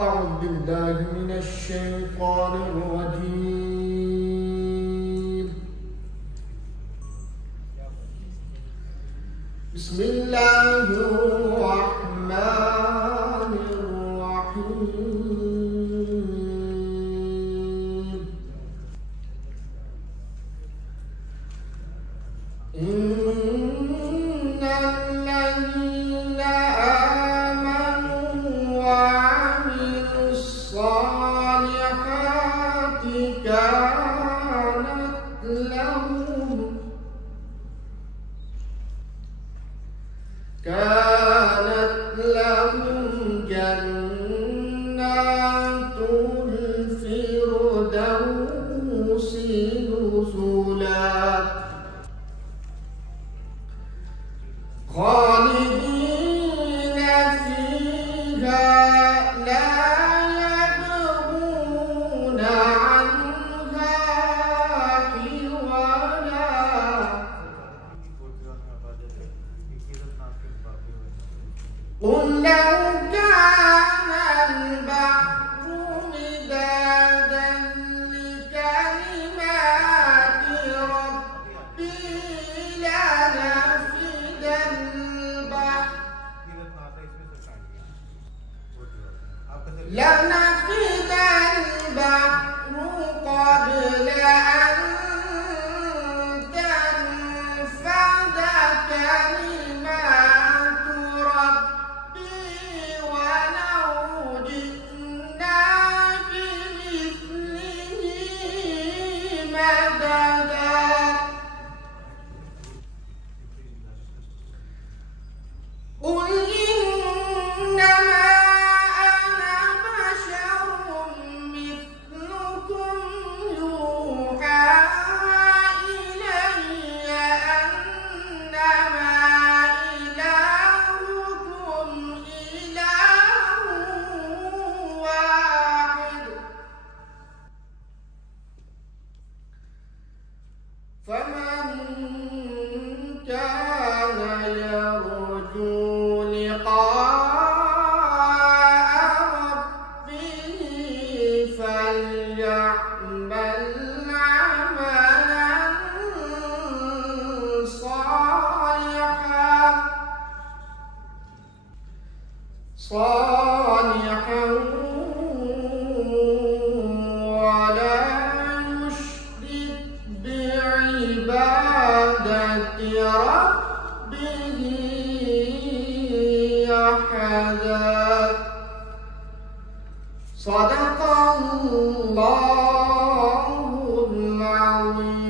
أعوذ بالله من الشيطان الرجيم. بسم الله الرحمن الرحيم. إن الذين آمنوا وعملوا الصالحات كانت لهم جنات الفردوس نزلا خالدين فيها لا يبغون عنها حولا. قل لو كان البحر مدادا لكلمات ربي لنفد البحر قبل أن تنفد كلمات ربي ولو جئنا بمثله مددا. قل إنما أنا بشر مثلكم يوحى إلي أنما إلهكم إله واحد فمن كان يرجو لقاء ربه فليعمل عملا صالحا ولا يشرك بعبادة ربه أحدا. صدق الله العظيم.